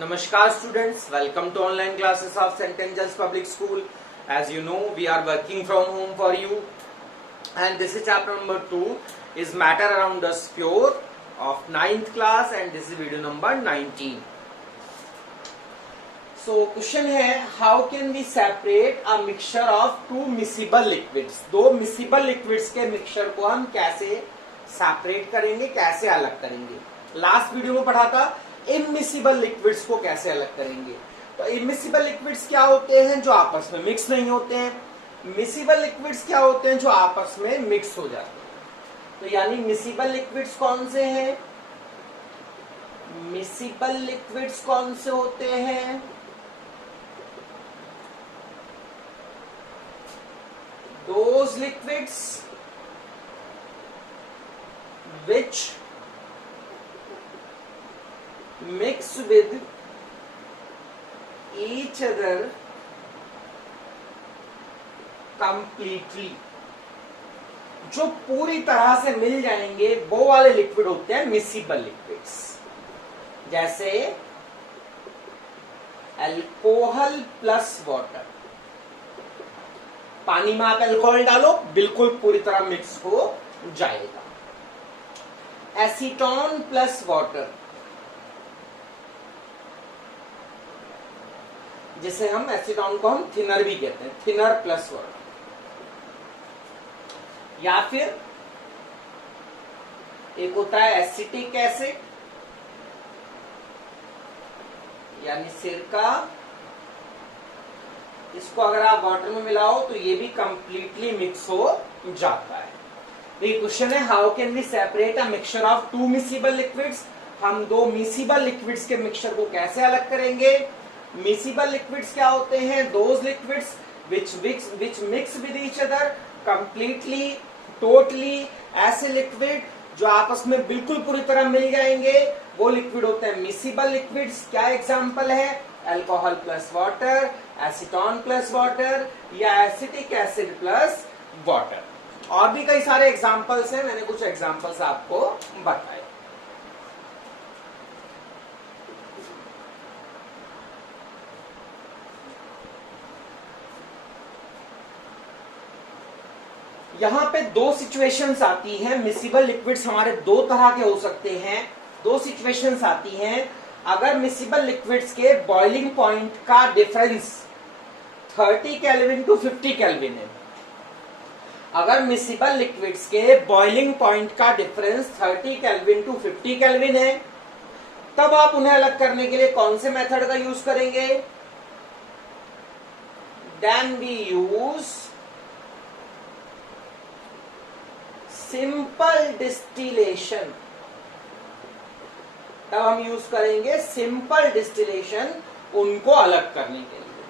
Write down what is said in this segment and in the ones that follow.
Namaskar students, welcome to online classes of St. Angels Public School. As you know, we are working from home for you, and this is chapter number 2 is matter around the sphere of 9th class, and this is video number 19. So question है, how can we separate a mixture of two miscible liquids? दो miscible liquids के mixture को हम कैसे separate करेंगे, कैसे अलग करेंगे? लास्ट वीडियो में पढ़ा था इमिसिबल लिक्विड्स को कैसे अलग करेंगे। तो इमिसिबल लिक्विड्स क्या होते हैं? जो आपस में मिक्स नहीं होते हैं। मिसिबल लिक्विड्स क्या होते हैं? जो आपस में मिक्स हो जाते हैं। तो यानी मिसिबल लिक्विड्स कौन से हैं? मिसिबल लिक्विड्स कौन से होते हैं? Those liquids which mix with each other completely, जो पूरी तरह से मिल जाएंगे वो वाले लिक्विड होते हैं मिसिबल लिक्विड्स। जैसे अल्कोहल प्लस वाटर, पानी में आप अल्कोहल डालो, बिल्कुल पूरी तरह मिक्स हो जाएगा। एसीटोन प्लस वाटर, जिसे हम एसीटोन को हम थिनर भी कहते हैं, थिनर प्लस वाटर। या फिर एक होता है एसिटिक एसिड यानी सिरका, इसको अगर आप वाटर में मिलाओ तो ये भी कंप्लीटली मिक्स हो जाता है। तो ये क्वेश्चन है, how can we separate a mixture of two miscible liquids? हम दो मिसिबल लिक्विड्स के मिक्सचर को कैसे अलग करेंगे? मिसिबल लिक्विड्स क्या होते हैं? Those liquids which mix with each other completely, totally, ऐसे लिक्विड जो आपस में बिल्कुल पूरी तरह मिल जाएंगे वो लिक्विड होते हैं मिसिबल लिक्विड्स। क्या एग्जांपल है? Alcohol plus water, acetone plus water या एसिटिक एसिड प्लस वाटर। और भी कई सारे एग्जांपल्स हैं, मैंने कुछ एग्जांपल्स आपको बताए। यहां पे दो सिचुएशंस आती हैं। मिसिबल लिक्विड्स हमारे दो तरह के हो सकते हैं। दो सिचुएशंस आती हैं। अगर मिसिबल लिक्विड्स के बॉइलिंग पॉइंट का डिफरेंस 30 केल्विन टू 50 केल्विन है, अगर मिसिबल लिक्विड्स के बॉइलिंग पॉइंट का डिफरेंस 30 केल्विन टू 50 केल्विन है, तब आप उन्हें अलग करने के लिए कौन से मेथड का यूज करेंगे? Then we use simple distillation. तब हम यूज करेंगे सिंपल डिस्टिलेशन उनको अलग करने के लिए।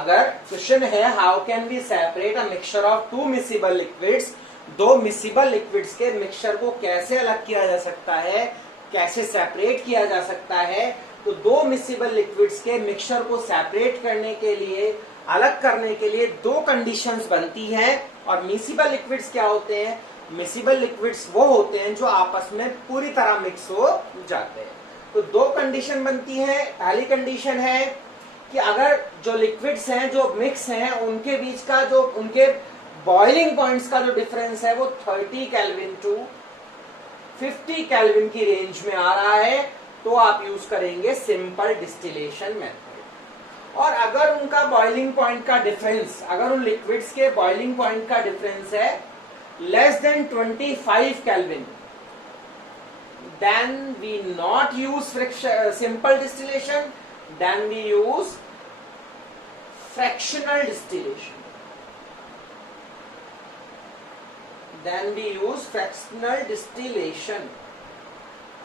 अगर क्वेश्चन है how can we separate a mixture of two miscible liquids, दो मिसिबल लिक्विड्स के मिक्सचर को कैसे अलग किया जा सकता है, कैसे सेपरेट किया जा सकता है? तो दो मिसिबल लिक्विड्स के मिक्सचर को सेपरेट करने के लिए, अलग करने के लिए दो कंडीशंस बनती हैं। और मिसिबल लिक्विड्स क्या होते हैं? मिसिबल लिक्विड्स वो होते हैं जो आपस में पूरी तरह मिक्स हो जाते हैं। तो दो कंडीशन बनती है। पहली कंडीशन है कि अगर जो लिक्विड्स हैं जो मिक्स हैं उनके बीच का जो उनके बॉइलिंग पॉइंट्स का जो डिफरेंस है वो 30 केल्विन टू 50 केल्विन की रेंज में आ रहा है, तो आप यूज करेंगे सिंपल डिस्टिलेशन मेथड। और अगर उनका बॉइलिंग पॉइंट का डिफरेंस, अगर उन लिक्विड्स के बॉइलिंग पॉइंट का डिफरेंस है less than 25 kelvin, then we not use simple distillation, then we use fractional distillation. Then we use fractional distillation.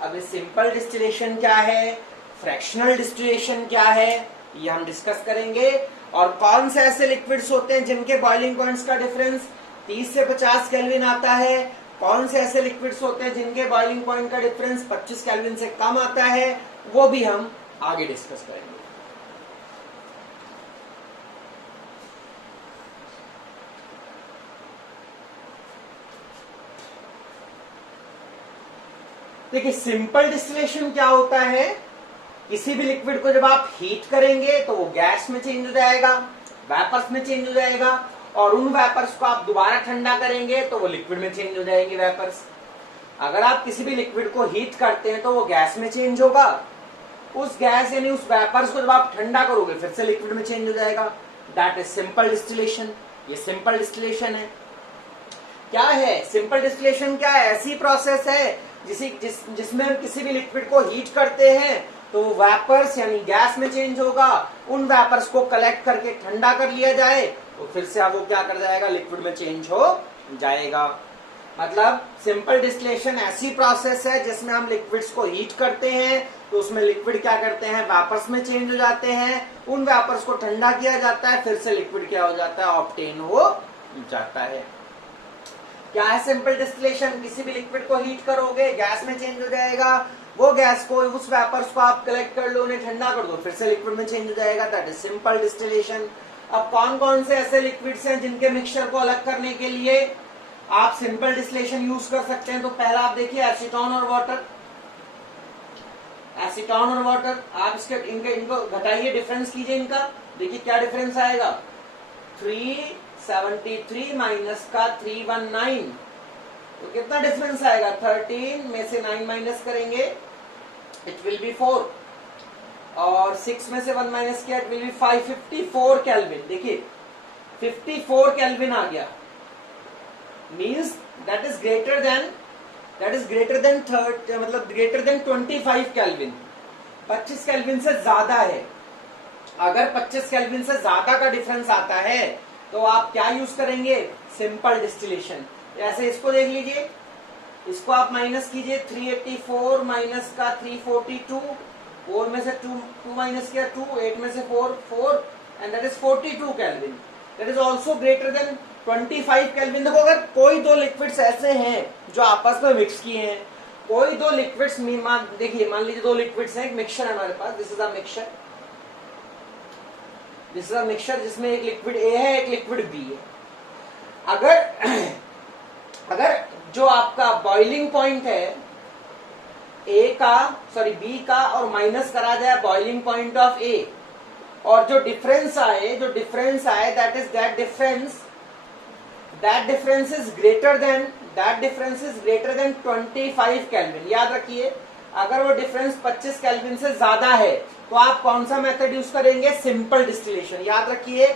अब सिंपल डिस्टिलेशन क्या है, फ्रैक्शनल डिस्टिलेशन क्या है, ये हम डिस्कस करेंगे। और कौन से ऐसे लिक्विड्स होते हैं जिनके बॉइलिंग पॉइंट्स का डिफरेंस 30 से 50 केल्विन आता है, कौन से ऐसे लिक्विड्स होते हैं जिनके बॉइलिंग पॉइंट का डिफरेंस 25 केल्विन से कम आता है, वो भी हम आगे डिस्कस करेंगे। देखिए सिंपल डिस्टिलेशन क्या होता है? किसी भी लिक्विड को जब आप हीट करेंगे तो वो गैस में चेंज हो जाएगा, वेपर्स में चेंज हो जाएगा, और उन वेपर्स को आप दोबारा ठंडा करेंगे तो वो लिक्विड में चेंज हो जाएंगे वेपर्स। अगर आप किसी भी लिक्विड को हीट करते हैं तो वो गैस में चेंज होगा, उस गैस यानी उस वेपर्स को जब आप ठंडा करोगे फिर से लिक्विड में चेंज हो जाएगा। That is simple distillation. ये सिंपल डिस्टिलेशन है। क्या है सिंपल डिस्टिलेशन? क्या है? ऐसी प्रोसेस है जिसमें हम किसी भी लिक्विड को हीट करते हैं तो वेपर्स यानी गैस में चेंज होगा, उन वेपर्स को कलेक्ट करके ठंडा कर लिया जाए तो फिर से अब वो क्या कर जाएगा, लिक्विड में चेंज हो जाएगा। मतलब सिंपल डिस्टिलेशन ऐसी प्रोसेस है जिसमें हम लिक्विड्स को हीट करते हैं तो उसमें लिक्विड क्या करते हैं, वेपर्स में चेंज हो जाते हैं, उन वेपर्स को ठंडा किया जाता है, फिर से लिक्विड क्या हो जाता है, ऑब्टेन हो जाता है। क्या है सिंपल डिस्टिलेशन? किसी भी लिक्विड को हीट करोगे गैस में चेंज हो जाएगा, वो गैस को उस वेपर्स को आप कलेक्ट कर लो, उन्हें ठंडा कर दो, फिर से लिक्विड में चेंज हो जाएगा। That is simple distillation. अब कौन कौन से ऐसे लिक्विड्स हैं जिनके मिक्सचर को अलग करने के लिए आप सिंपल डिस्टिलेशन यूज कर सकते हैं? तो पहला आप देखिए एसीटोन और वाटर। एसीटोन और वाटर आप इनको घटाइए, डिफरेंस कीजिए इनका, देखिए क्या डिफरेंस आएगा। 373 माइनस का 319 तो कितना डिफरेंस आएगा? 13 में से 9 माइनस करेंगे इट विल बी 4, और 6 में से 1 माइनस किया इट विल बी 5। 54 केल्विन। देखिए 54 केल्विन आ गया, means that is greater than 30, मतलब ग्रेटर देन 25 केल्विन। 25 केल्विन से ज्यादा है। अगर 25 केल्विन से ज्यादा का डिफरेंस आता है तो आप क्या यूज करेंगे? Simple distillation. ऐसे इसको देख लीजिए, इसको आप माइनस कीजिए, 384 माइनस का 342, 4 में से 2 माइनस किया 2, 8 में से 4 and that is 42 kelvin. That is also greater than 25 kelvin. देखो अगर कोई दो लिक्विड्स ऐसे हैं जो आपस में मिक्स किए हैं, कोई दो लिक्विड्स देखिए मान लीजिए दो लिक्विड्स हैं, एक मिक्सचर है हमारे पास, this is a mixture, this is a mixture जिसमें एक लिक्विड ए है एक लिक्विड बी है। अगर जो आपका बॉइलिंग पॉइंट है बी का और माइनस करा जाए बॉइलिंग पॉइंट ऑफ ए, और जो डिफरेंस आए that difference is greater than 25 kelvin. याद रखिए अगर वो डिफरेंस 25 केल्विन से ज्यादा है तो आप कौन सा मेथड यूज करेंगे? Simple distillation. याद रखिए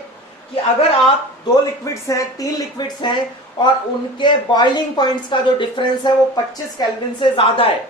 कि अगर आप 2 लिक्विड्स हैं, 3 लिक्विड्स हैं और उनके बॉइलिंग पॉइंट्स का जो डिफरेंस है वो 25 केल्विन से ज्यादा है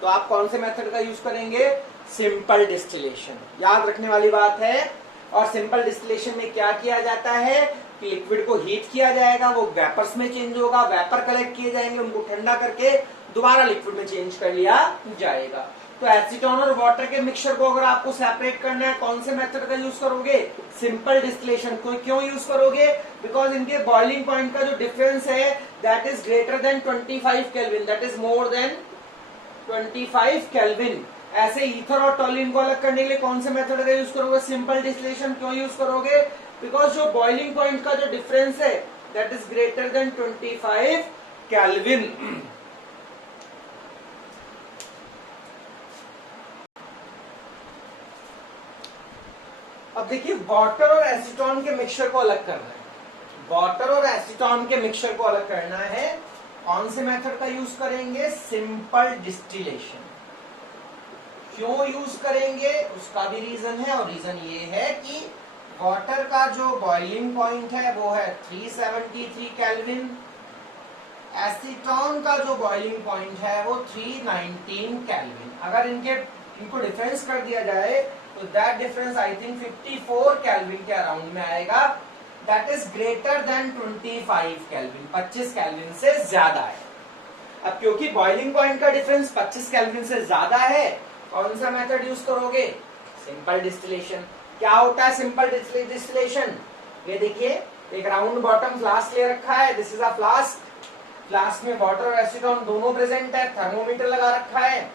तो आप कौन से मेथड का यूज करेंगे? Simple distillation. याद रखने वाली बात है। और सिंपल डिस्टिलेशन में क्या किया जाता है कि लिक्विड को हीट किया जाएगा, वो वेपर्स में चेंज होगा, वेपर कलेक्ट किए जाएंगे, उनको ठंडा करके दोबारा लिक्विड में चेंज कर लिया जाएगा। तो एसीटोन और वाटर के मिक्सचर को अगर आपको सेपरेट करना है कौन से मेथड का यूज करोगे? Simple distillation. क्यों यूज करोगे? बिकॉज इनके बॉइलिंग पॉइंट का जो डिफरेंस है that is greater than 25 kelvin, that is more than 25 kelvin. ऐसे ईथर और टोल्यूइन को अलग करने के लिए कौन से मेथड का यूज करोगे? Simple distillation. क्यों यूज करोगे? बिकॉज जो बॉइलिंग पॉइंट का जो डिफरेंस है that is greater than 25 kelvin. अब देखिए वाटर और एसीटोन के मिक्सचर को अलग करना है। वाटर और एसीटोन के मिक्सचर को अलग करना है, कौन से मेथड का यूज करेंगे? Simple distillation. क्यों यूज करेंगे उसका भी रीजन है, और रीजन ये है कि वाटर का जो बॉइलिंग पॉइंट है वो है 373 केल्विन, एसीटोन का जो बॉइलिंग पॉइंट है वो 319 केल्विन। अगर इनको डिफरेंस कर दिया जाए तो that difference I think 54 kelvin के अराउंड में आएगा, that is greater than 25 kelvin, 25 kelvin से ज्यादा है। अब क्योंकि बॉइलिंग पॉइंट का डिफरेंस 25 केल्विन से ज्यादा है, कौन सा मेथड यूज करोगे? Simple distillation. क्या होता है सिंपल डिस्टिलेशन? ये देखिए एक राउंड बॉटम फ्लास्क ले रखा है, this is a flask, flask में वाटर और एसीटोन दोनों प्रेजेंट है, थर्मोमीटर लगा रखा है।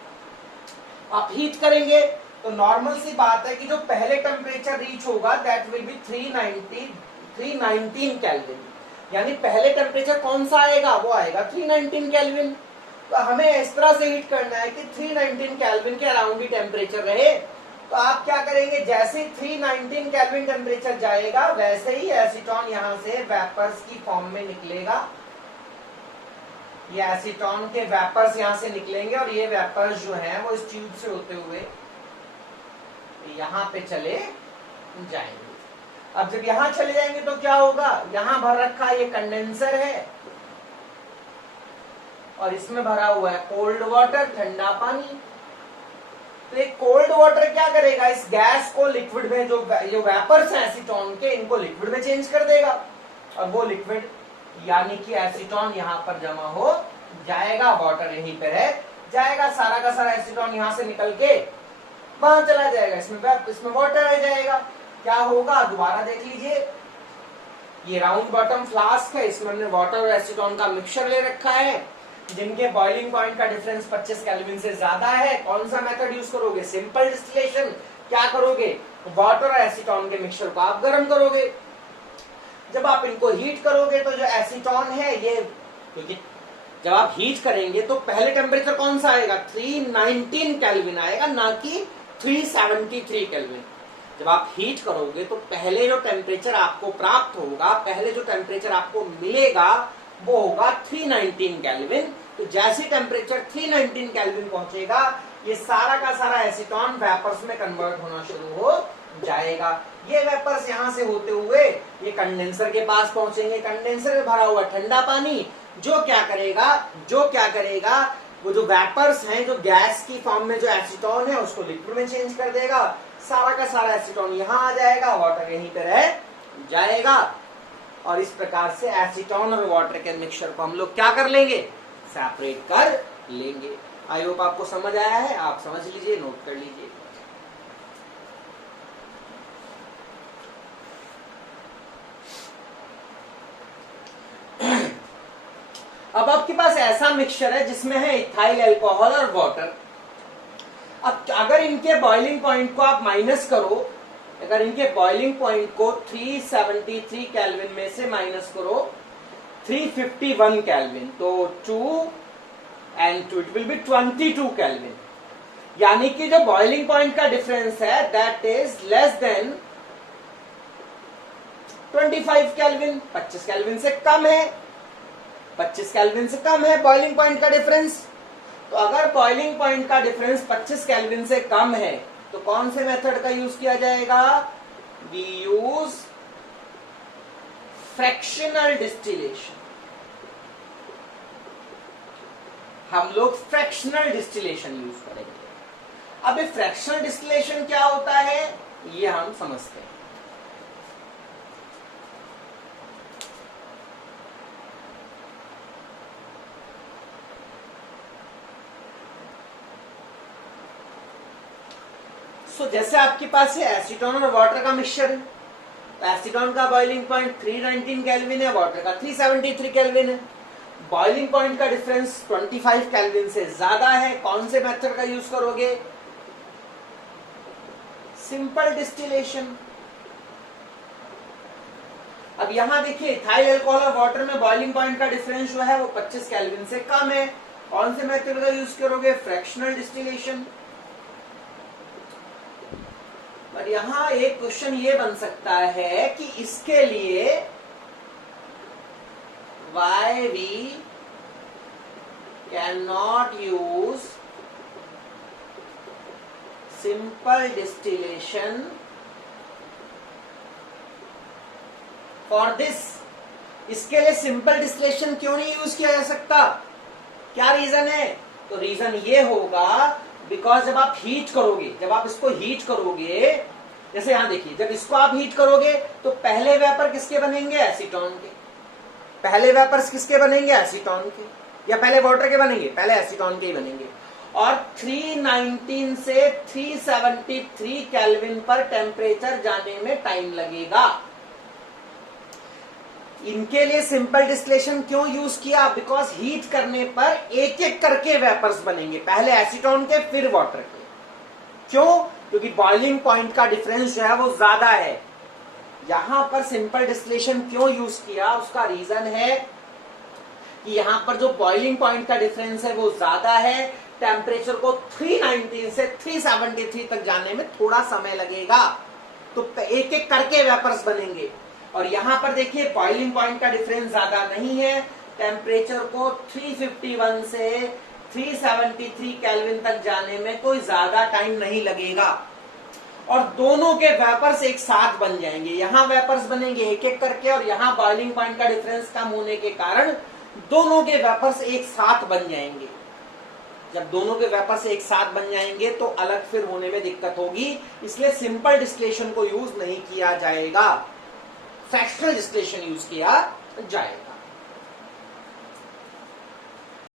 आप हीट करेंगे तो नॉर्मल सी बात है कि जो पहले टेम्परेचर रीच होगा दैट विल बी 319 केल्विन, यानी पहले टेम्परेचर कौन सा आएगा? वो आएगा 319 केल्विन। तो हमें इस तरह से हीट करना है कि 319 केल्विन के अराउंड ही टेम्परेचर रहे। तो आप क्या करेंगे, जैसे ही 319 केल्विन टेम्परेचर जाएगा वैसे ही एसीटोन यहां से वेपर्स की फॉर्म में निकलेगा। ये एसीटोन के वेपर्स यहां से निकलेंगे और ये वेपर्स जो हैं वो इस ट्यूब से होते हुए यहां पे चले जाएंगे। अब जब यहां चले जाएंगे तो क्या होगा, यहां भर रखा ये कंडेंसर है और इसमें भरा हुआ है कोल्ड वाटर, ठंडा पानी। तो ये कोल्ड वाटर क्या करेगा, इस गैस को लिक्विड में, जो वेपर्स हैं एसीटोन के, इनको लिक्विड में चेंज कर देगा और वो लिक्विड यानी कि एसीटोन यहां पर जमा हो जाएगा। वाटर यहीं पे रह जाएगा, सारा का सारा एसीटोन यहां से निकल के वहां चला जाएगा, इसमें वाटर रह जाएगा। क्या होगा दोबारा देख लीजिए, ये राउंड बॉटम फ्लास्क है, इसमें हमने वाटर और एसीटोन का मिक्सचर ले रखा है जिनके बॉइलिंग पॉइंट का डिफरेंस 25 केल्विन से ज्यादा है। कौन सा मेथड यूज करोगे, सिंपल डिस्टिलेशन। क्या करोगे, वाटर और एसीटोन के मिक्सचर को आप गर्म करोगे। जब आप इनको हीट करोगे तो जो एसीटोन है ये, क्योंकि जब आप हीट करेंगे तो पहले टेम्परेचर कौन सा आएगा, 319 केल्विन आएगा, ना कि 373 केल्विन। जब आप हीट करोगे तो पहले जो टेम्परेचर आपको प्राप्त होगा, पहले जो टेम्परेचर आपको मिलेगा वो होगा 319 केल्विन। तो जैसे टेम्परेचर 319 केल्विन पहुंचेगा ये सारा का सारा एसीटोन वेपर्स में कन्वर्ट होना शुरू हो जाएगा। ये वेपर्स यहां से होते हुए ये कंडेंसर के पास पहुंचेंगे। कंडेंसर में भरा हुआ ठंडा पानी जो क्या करेगा, वो जो वेपर्स हैं, जो गैस की फॉर्म में जो एसीटोन है उसको लिक्विड में चेंज कर देगा। सारा का सारा एसीटोन यहां आ जाएगा, वाटर यहीं पे रह जाएगा और इस प्रकार से एसीटोन और वाटर के मिक्सचर को हम लोग क्या कर लेंगे, सेपरेट कर लेंगे। आई होप आपको समझ आया है, आप समझ लीजिए, नोट कर लीजिए। अब आपके पास ऐसा मिक्सचर है जिसमें है इथाइल अल्कोहल और वाटर। अब अगर इनके बॉइलिंग पॉइंट को आप माइनस करो, अगर इनके बॉइलिंग पॉइंट को 373 केल्विन में से माइनस करो 351 केल्विन, तो 2 and 2 it will be 22 kelvin. यानी कि जो बॉइलिंग पॉइंट का डिफरेंस है that is less than 25 kelvin, 25 kelvin से कम है, 25 केल्विन से कम है बॉइलिंग पॉइंट का डिफरेंस। तो अगर बॉइलिंग पॉइंट का डिफरेंस 25 केल्विन से कम है तो कौन से मेथड का यूज किया जाएगा, वी यूज फ्रैक्शनल डिस्टिलेशन। हम लोग फ्रैक्शनल डिस्टिलेशन यूज करेंगे। अब ये फ्रैक्शनल डिस्टिलेशन क्या होता है ये हम समझते हैं। जैसे आपके पास है एसीटोन और वाटर का मिक्सचर है, तो एसीटोन का बॉइलिंग पॉइंट 319 केल्विन है, वाटर का 373 केल्विन है। बॉइलिंग पॉइंट का डिफरेंस 25 केल्विन से ज्यादा है। कौन से मेथड का यूज करोगे, सिंपल डिस्टिलेशन। अब यहां देखिए इथाइल अल्कोहल और वाटर में बॉइलिंग पॉइंट का डिफरेंस जो है वो 25 केल्विन से कम है। कौन से मेथड का यूज करोगे, फ्रैक्शनल डिस्टिलेशन। पर यहां एक क्वेश्चन ये बन सकता है कि इसके लिए why we cannot use simple distillation for this। इसके लिए सिंपल डिस्टिलेशन क्यों नहीं यूज किया जा सकता, क्या रीजन है? तो रीजन ये होगा बिकॉज जब आप हीट करोगे, जब आप इसको हीट करोगे, जैसे यहां देखिए, जब इसको आप हीट करोगे तो पहले वेपर किसके बनेंगे, एसीटोन के। पहले वेपर्स किसके बनेंगे, एसीटोन के। या पहले वाटर के बनेंगे, पहले एसीटोन के ही बनेंगे। और 319 से 373 केल्विन पर टेम्परेचर जाने में टाइम लगेगा। इनके लिए सिंपल डिस्टिलेशन क्यों यूज किया, बिकॉज हीट करने पर एक एक करके वेपर्स बनेंगे, पहले एसीटोन के फिर वाटर के। क्यों, क्योंकि बॉइलिंग पॉइंट का डिफरेंस जो है वो ज्यादा है। यहां पर सिंपल डिस्टिलेशन क्यों यूज किया, उसका रीजन है कि यहाँ पर जो बॉइलिंग पॉइंट का डिफरेंस है वो ज्यादा है, टेम्परेचर को 390 से 373 तक जाने में थोड़ा समय लगेगा, तो एक एक करके वेपर्स बनेंगे। और यहां पर देखिए बॉइलिंग पॉइंट का डिफरेंस ज्यादा नहीं है, टेम्परेचर को 351 से 373 केल्विन तक जाने में कोई ज्यादा टाइम नहीं लगेगा, और दोनों के वेपर्स एक साथ बन जाएंगे। यहां वेपर्स बनेंगे एक एक करके, और यहां बॉइलिंग पॉइंट का डिफरेंस कम होने के कारण दोनों के वेपर्स एक साथ बन जाएंगे। जब दोनों के वेपर्स एक साथ बन जाएंगे तो अलग फिर होने में दिक्कत होगी, इसलिए सिंपल डिस्टिलेशन को यूज नहीं किया जाएगा, फ्रैक्शनल डिस्टिलेशन यूज किया जाएगा।